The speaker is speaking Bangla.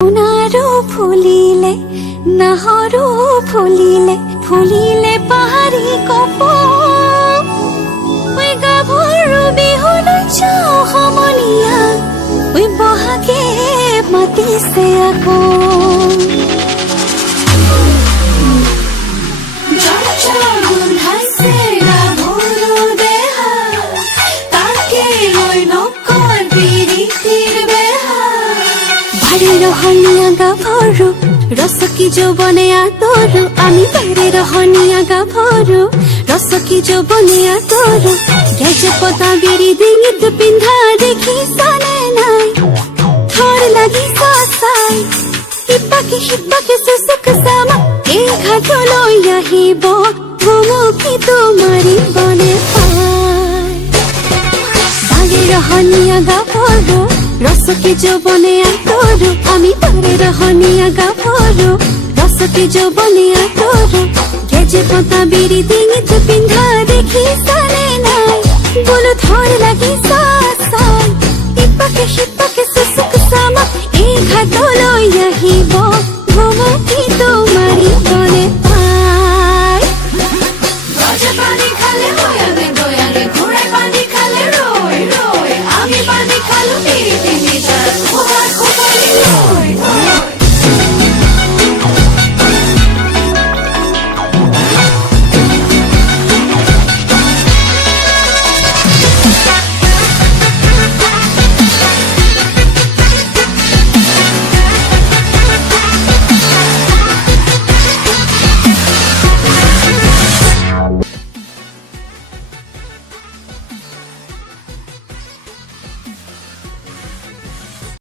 সোণাৰো ফুলিলে নাহৰো ফুলিলে ফুলিলে পাহাৰী কপৌ ঐ গাভৰু বিহুলৈ যাওঁ সমনীয়া ঐ বহাগে মাতিছে আকৌ বাৰে ৰহণীয়া গাভৰু ৰচকী যৌৱনে আদৰো আমি বাৰে ৰহণীয়া গাভৰু ৰচকী যৌৱনে আদৰো গেজে পতা ডিঙিত পিন্ধা দেখিছানে নাই থৰ লাগিছা চাই ইপাকে সিপাকে চুচুক চামা এই ঘাটলৈ আহিব ভুমুকি তোমাৰিবনে পায় বাৰে ৰহণীয়া গাভৰু ৰচকী যৌৱনে আঁতৰো আমি বাৰে লাগা পরো রসতে যৌবনে আতর, গেজে পোতা বিড়ি দিঙে তো পিন্ধা দেখি সালে নাই। বলো ধর লাগি সাত সাল ইপাকে সিপাকে সুসুক সামা, এই ঘাত লইয়াহিব ঘুমো তোমারি গলে পাই রাজা পানি খালে হয়ে